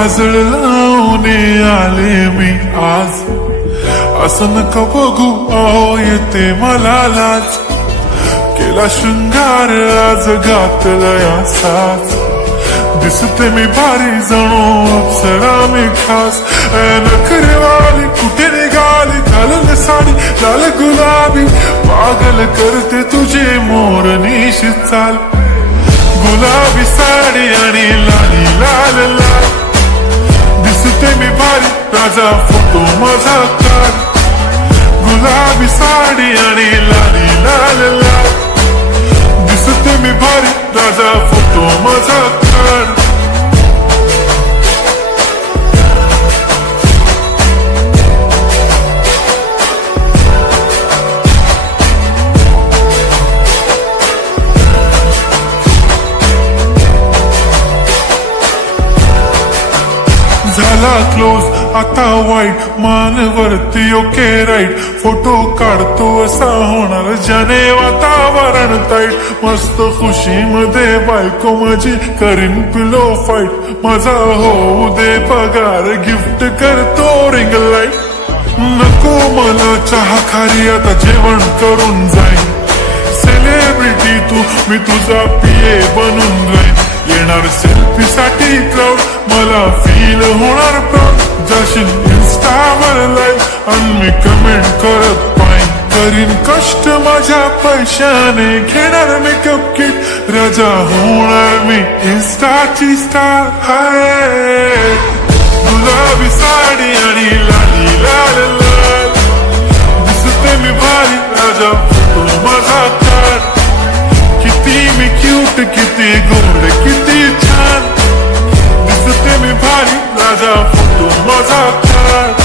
काजळ लावून आले मी आज, असं नका बघू अहो येते मला लाज, केला शृंगार आज घातलाय असाच, दिसते मी भारी जणू अप्सरा मी खास, नखरेवाली कुठे निघाली, घालून साडी लाल गुलाबी, पागल करते तुझे मोरनीश चाल, गुलाबी साडी आणि लाली लाल लाल, दिसते मी भारी राजा फोटो माझा काढ, गुलाबी साडी आणि लाली लाल लाल, दिसते मी भारी राजा फोटो माझा काढ. झाला क्लोज आता वाईट, मानवरती ओके राईट, फोटो काढतो असा होणार ज्याने वातावरण ताईट, मस्त खुशीमध्ये बायको माझी करीन पिलो फाईट, माझा होऊ दे पगार गिफ्ट करतो रिंग लाईट, नको मला चहा खारी आता जेवण करून जाईन, सेलिब्रिटी तू मी तुझा पिये बनून राहीन, येणार सेल्फी साठी क्राऊड मला फील होणार प्राऊड, जाशील इन्स्टावर लाईव्ह आणि मी कमेंट करत पाईन, करीन कष्ट माझ्या पैशाने, घेणार मेकअप किट राजा होणार मी इन्स्टाची स्टार. हाय गुलाबी साडी आणि लाली लाल लाल, दिसते मी भारी राजा फोटो माझा काढ, किती मी क्यूट किती गोड किती छान, दिसते मी भारी राजा फोटो माझा काढ.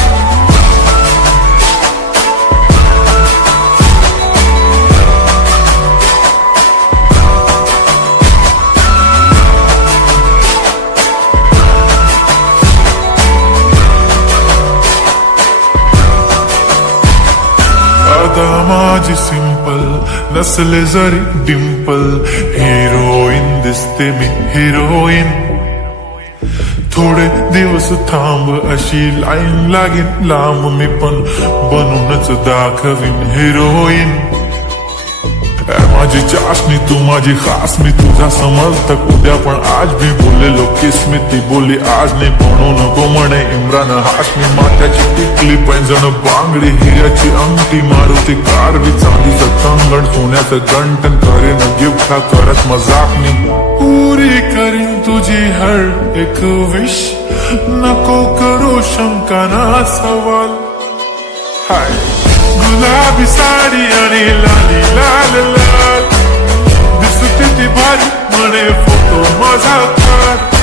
आता माझी सिंपल नसले जरी डिंपल, हिरोईन दिसते मी हिरोईन, थोडे दिवस थांब अशी लाईन लागेल लांब, मी पण बनूनच दाखवीन हिरोईन, माझी चाशनी तू माझी खास, मी तुझा समर्थक उद्या पण आज मी बोललेलो किस्मी, ती बोली आज नाही बनू नको म्हणे इम्रान हाशमी, माथ्याची टिकली पैंजण बांगडी हिऱ्याची अंगठी, मारुती कारवी चांदीचं कंगण, सोन्याचं गंटन, करीन गिफ्ट हा करत मजाकनी, पुरी करीन तुझी हर एक विश, नको करू शंका ना सवाल. हाय गुलाबी साडी आणि लाली लाल लाल, दिसते ती भारी म्हणे फोटो माझा काढ,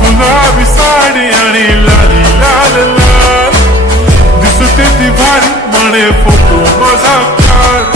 गुलाबी साडी आणि लाली लाल लाल, दिसते ती भारी म्हणे फोटो माझा काढ.